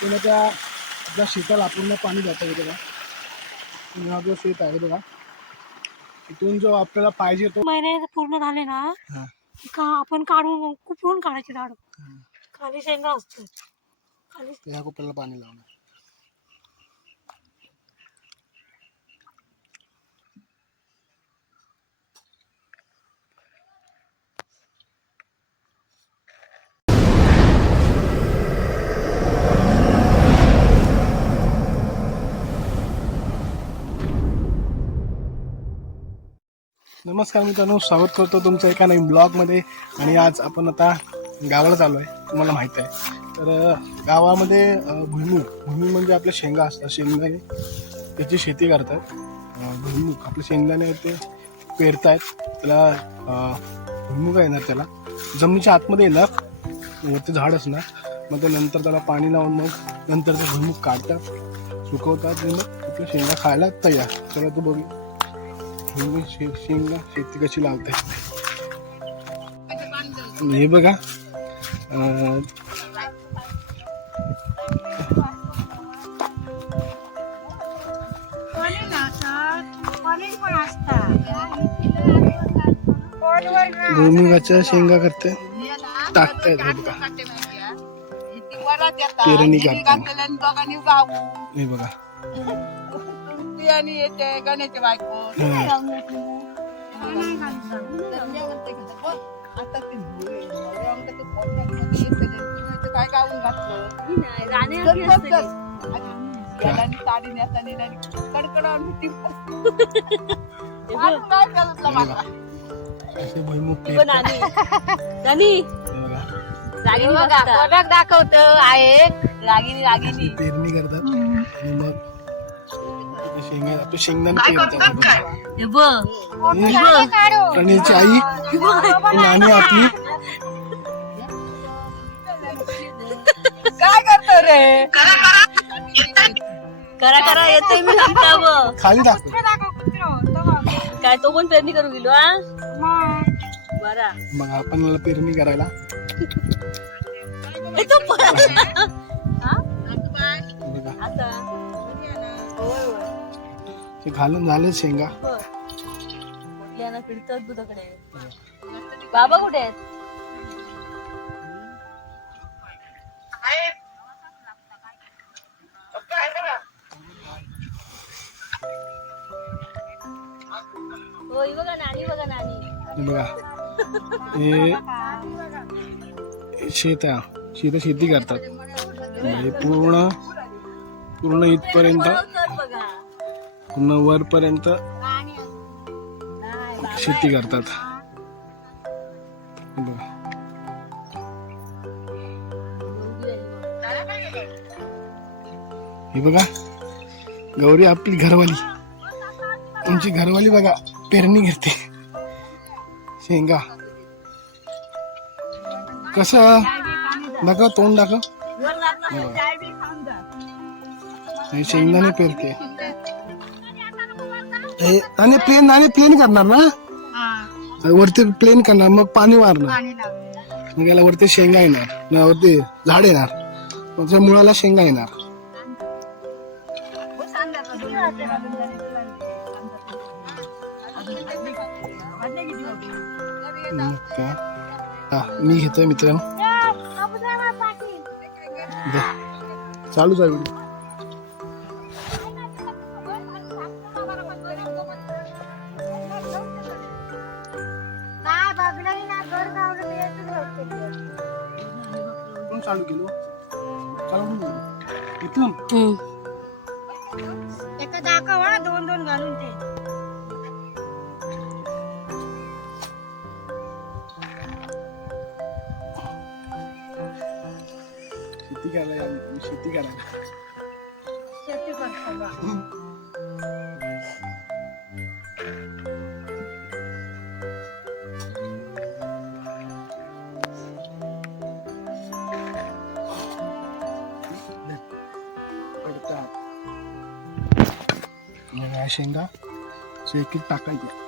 पुन्हा त्या आपल्या शेताला पूर्ण पाणी जातं इथे बघा. पुन्हा आपलं शेत आहे बघा. इथून जो आपल्याला पाहिजे तो महिने पूर्ण झाले ना हा. का आपण काढून कुपरून काढायचे झाड. खाली शेंगा असतो खाली ह्या कोपऱ्याला पाणी लावणार. नमस्कार मित्रांनो स्वागत करतो तुमचं एका नवीन ब्लॉगमध्ये आणि आज आपण आता गावाला चालू आहे तुम्हाला माहीत आहे. तर गावामध्ये अं, भुईमुग भुईमुग म्हणजे आपल्या शेंगा असतात. शेंगदाणे त्याची शेती करतात. अं, भुईमुग आपले शेंगदाणे ते पेरतायत. त्याला अं, भुईमुग येणार त्याला. जमिनीच्या आतमध्ये येणार वरती झाड असणार. मग ते नंतर त्याला पाणी लावून मग नंतर ते भुईमुग काढतात सुकवतात आणि मग आपल्या शेंगा खायला तयार. चला तू बघू. भुईमुग शे शेंगा शेती कशी लावते? हे बघा. भुईमुगाच्या शेंगा करते. टाकतायत बघा. पेरणी गाऊ हे बघा. आणि येते गण्याची बायको. काय गाऊन घातलं? साडी नेसानी कडकडावून काय मला बघा दाखवत? आहे रागिनी रागिनी पेरणी करतात. शेंगा आपले शेंगदाणे पेरतात हे बघा. प्रणीची आई आपली. काय करतो रे? करा करा. येतोय मी खाली दाखव काय तो पण पेरणी करू गेलो हा? बरा. मग आपण मला पेरणी करायला. ए, तो पण. ते घालून झाले शेंगा. फिरतात दुधाकडे. बाबा कुठे आहेत? हो बघा. शेत शेत शेती करतात. म्हणजे पूर्ण पूर्ण इथपर्यंत पूर्ण वरपर्यंत शेती करतात. हे बघा हे बघा गौरी आपली घरवाली. तुमची घरवाली बघा पेरणी घेते शेंगा. कसं? दाखव तोंड दाखव. शेंगदाणे पेरते. हे आणि प्लेन आणि प्लेन करणार ना? वरती प्लेन करणार मग पाणी मारणार मग याला वरती शेंगा येणार. न वरती झाड येणार. मग त्या मुळाला शेंगा येणार. काय? हा मी घेतोय मित्रांनो दे. चालूच आहे व्हिडिओ. शेती करायला या मित्रांनो, शेती करायला शेती करतो बा. पडतात मग या शेंगा शेकीत टाकायच्या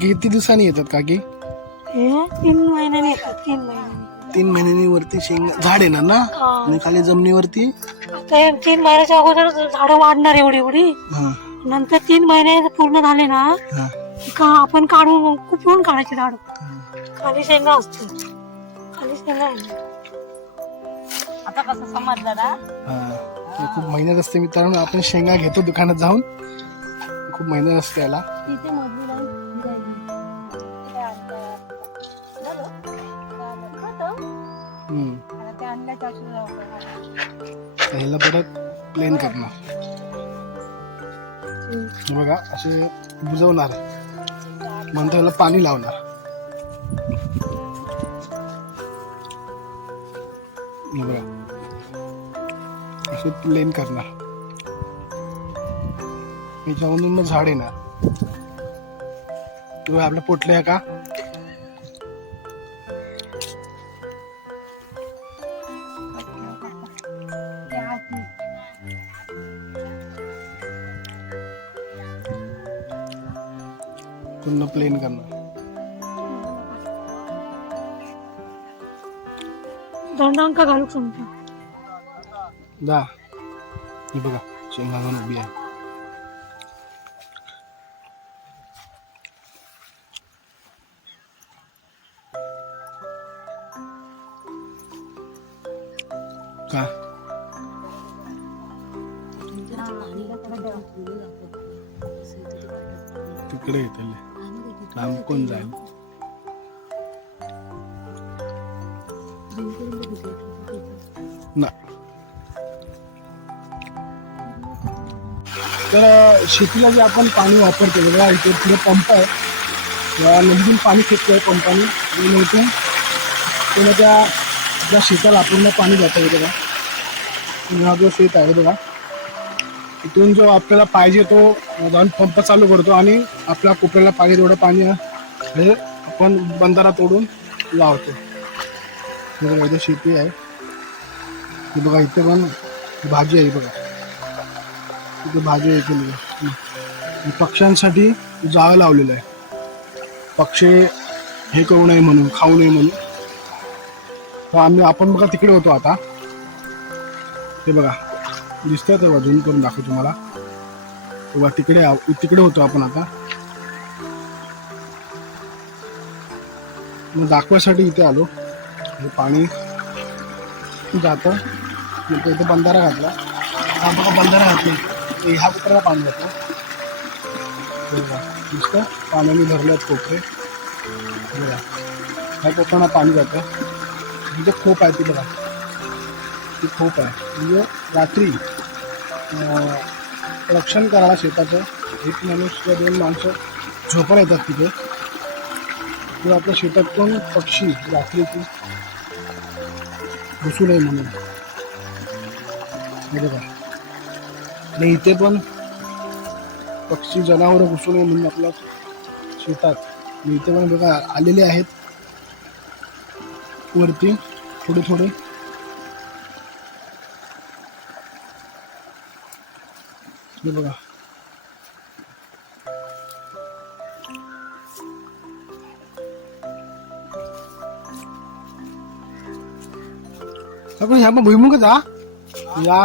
किती दिवसांनी येतात काकी? हे तीन महिन्याने येतात तीन महिन्याने. तीन महिन्यांनी वरती शेंग झाड येणार ना? हा. आणि खाली जमिनीवरती? तीन महिन्याच्या अगोदर झाडं वाढणार एवढी एवढी. हा. नंतर तीन महिने पूर्ण झाले ना हा. की का आपण काढून कुपवून काढायचे झाड. खाली शेंगा असतो खाली शेंगा आहे. आता कसं समजलं ना? हा. खूप मेहनत असते मित्रांनो आपण शेंगा घेतो दुकानात जाऊन. खूप मेहनत असते याला. तिथे ह्याला परत प्लेन करणार बघा असे बुजवणार. नंतर ह्याला पाणी लावणार. बघा. असे प्लेन करणार. याच्यामधून मग झाड येणार. आपल्या पोटल्या का? पूर्ण प्लेन करणार दंडांक घालूक सांगतो दा हे बघा शेंगा जाऊन उभी आहे का तिकडे येते लांब कोण जाईल ना तर शेतीला जे आपण पाणी वापरतो. बघा इथे पुढे पंप आहे. या नदीतून पाणी फेकतोय पंपाने. आणि इथून त्या ज्या शेताला पूर्ण पाणी जातं आहे बघा. हा जो शेत आहे बघा. इथून जो आपल्याला पाहिजे तो जाऊन पंप चालू करतो आणि आपल्या कोपऱ्याला पाहिजे तेवढं पाणी हे आपण बंधारा तोडून लावतो. हे बघा शेती आहे. हे बघा इथे पण भाजी आहे बघा. इथे भाजी आहे केली पक्ष्यांसाठी जाळं लावलेलं आहे. पक्षी हे करू नये म्हणून खाऊ नये म्हणून. तर आम्ही आपण बघा तिकडे होतो आता. हे बघा दिसतंय तेव्हा झूम करून दाखवतो तुम्हाला. किंवा तिकडे तिकडे होतो आपण आता. मग दाखवायसाठी इथे आलो. हे पाणी जातं. नंतर इथे बंधारा घातला. हा बघा बंधारा घातला. ह्या कोपऱ्याला पाणी जातं. नुसतं पाण्याने भरल्यात कोपरे. बघा ह्या कोपऱ्याला पाणी जातं. म्हणजे खोप आहे ती बघा. ती खोप आहे. म्हणजे रात्री रक्षण करायला शेताचं एक माणूस किंवा दोन माणसं झोपायला येतात तिथे. किंवा आपल्या शेतातून पक्षी रात्रीची घुसू नये म्हणून. बरोबर बघा. आणि इथे पण पक्षी जनावरं घुसू नये म्हणून आपल्या शेतात. इथे पण बघा आलेले आहेत. वरती थोडे थोडे. हे बघा आपण ह्या पण भुईमुगच हा या.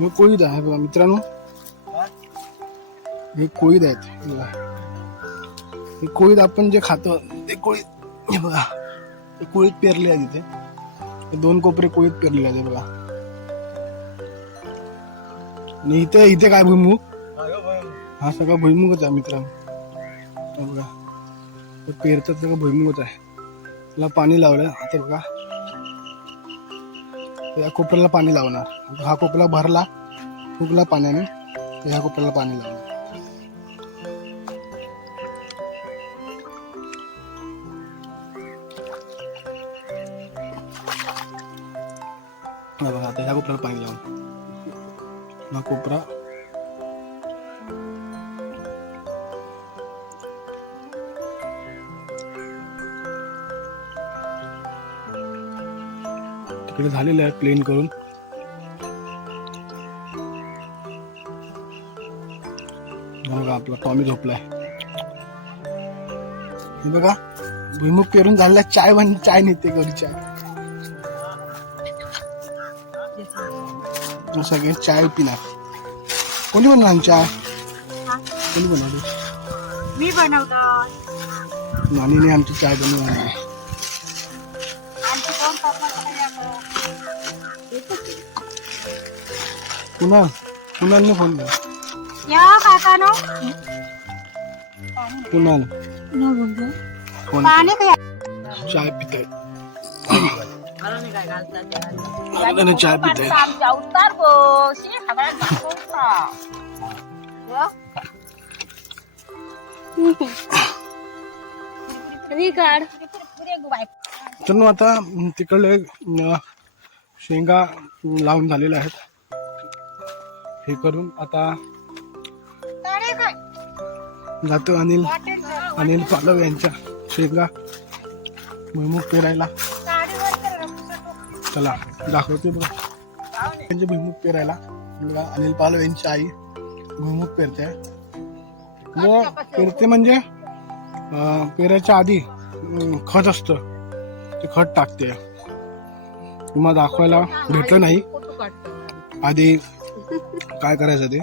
हे कोळीद आहे बघा मित्रांनो. हे कोळीद आहेत बघा. हे कोळीद आपण जे खातो ते कोळीद हे बघा. हे कोळीत पेरले आहे तिथे. हे दोन कोपरे कोळीत पेरले आहे बघा. आणि इथे इथे काय भुईमुग? हा सगळा भुईमुगच आहे मित्रांनो. हे बघा. हे पेरतात सगळं भुईमुगच आहे. त्याला पाणी लावलं आता बघा. या कोपऱ्याला पाणी लावणार. हा कोपरा भरला. फुगला पाण्याने. तर ह्या कोपऱ्याला पाणी लावणार. बघा आता ह्या कोपऱ्याला पाणी लावून हा कोपरा तिकडे झालेलं आहे प्लेन करून. बघा आपला टॉमी झोपलाय. हे बघा भुईमुख पेरून झालेला चाय बन चाय नेते घरी चाय मग सगळे चाय पिणार कोणी बनवणार चाय कोणी बनवली मी बनवलं नानीने आमची चाय बनवणार आहे आमची दोन पप्पा कुणाल कुणालने फोन केला या काकानो कुणाल न बोलतो फोन पाणी काय चाय पिताय मला नाही काय घालतात ते घालतात. आमच्या उतार गो शी सगळ्यात दाखवता. तर आता तिकडले शेंगा लावून झालेल्या आहेत हे करून आता जातो अनिल अनिल पालव यांच्या शेंगा भुईमुग पेरायला चला दाखवते बघा त्यांचे भुईमुख पेरायला. बघा अनिल पालव यांची आई भुईमुख पेरते. मग पेरते म्हणजे पेरायच्या आधी खत असतं. ते खत टाकते. तुम्हाला दाखवायला भेटलं नाही. आधी काय करायचं ते?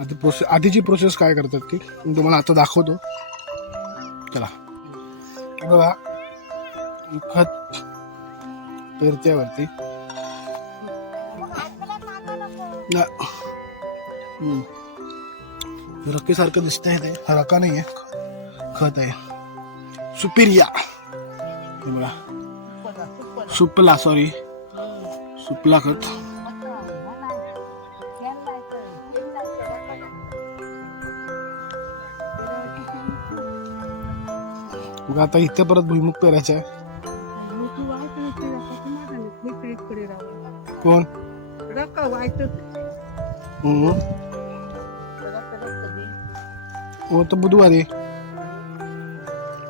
आधी प्रोसेस आधीची प्रोसेस काय करतात ती? मी तुम्हाला आता दाखवतो. चला. बघा खत पेरत्यावरती वरती ना- आहे ते. हा रका नाही आहे खत आहे. सुपिरिया. बघा. सुपला सॉरी सुपला खत. मग आता इथे परत भुईमुख पेरायचा आहे. कोण? हम्म. हो. तर बुधवारी.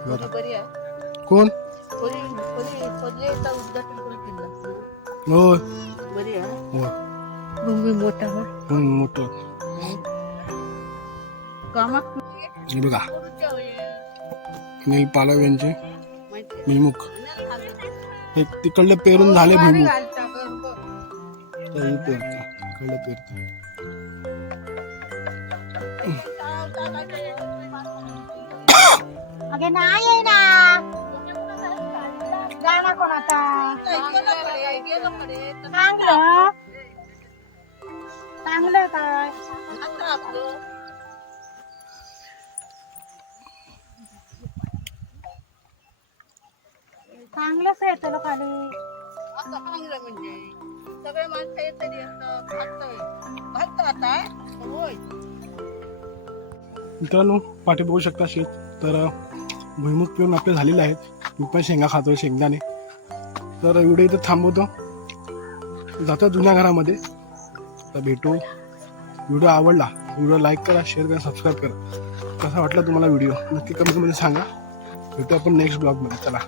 बरं. बरी आहे. कोण? खोली खोली खोदलेचं उद्घाटन कोणी केलं? हो. बरी आहे. हो. मोठा हो. हम्म, मोठं. कामात हे बघा. करूच्या होय. अनिल पालव यांचे माहिती हे तिकडले पेरून झाले वारी पेरते तिकडले पेरते अगे नाही आहे ना. जा ना कोण आता कडे, कडे. चांगलं चांगलं काय? आता आपलं चांगलंच आहे तुला खाली. असं चांगलं म्हणजे. सगळे माणसं येत तरी घालतोय घालतो आता. होय. मित्रांनो पाठी बघू शकता शेत. तर भुईमुख पिऊन आपले झालेले आहेत. मी पण शेंगा खातो शेंगदाणे. तर व्हिडिओ इथं थांबवतो. जातो जुन्या घरामध्ये. तर भेटू. व्हिडिओ आवडला व्हिडिओ लाईक करा शेअर करा सबस्क्राईब करा. कसा वाटला तुम्हाला व्हिडिओ? नक्की कमेंटमध्ये सांगा. भेटू आपण नेक्स्ट ब्लॉगमध्ये चला.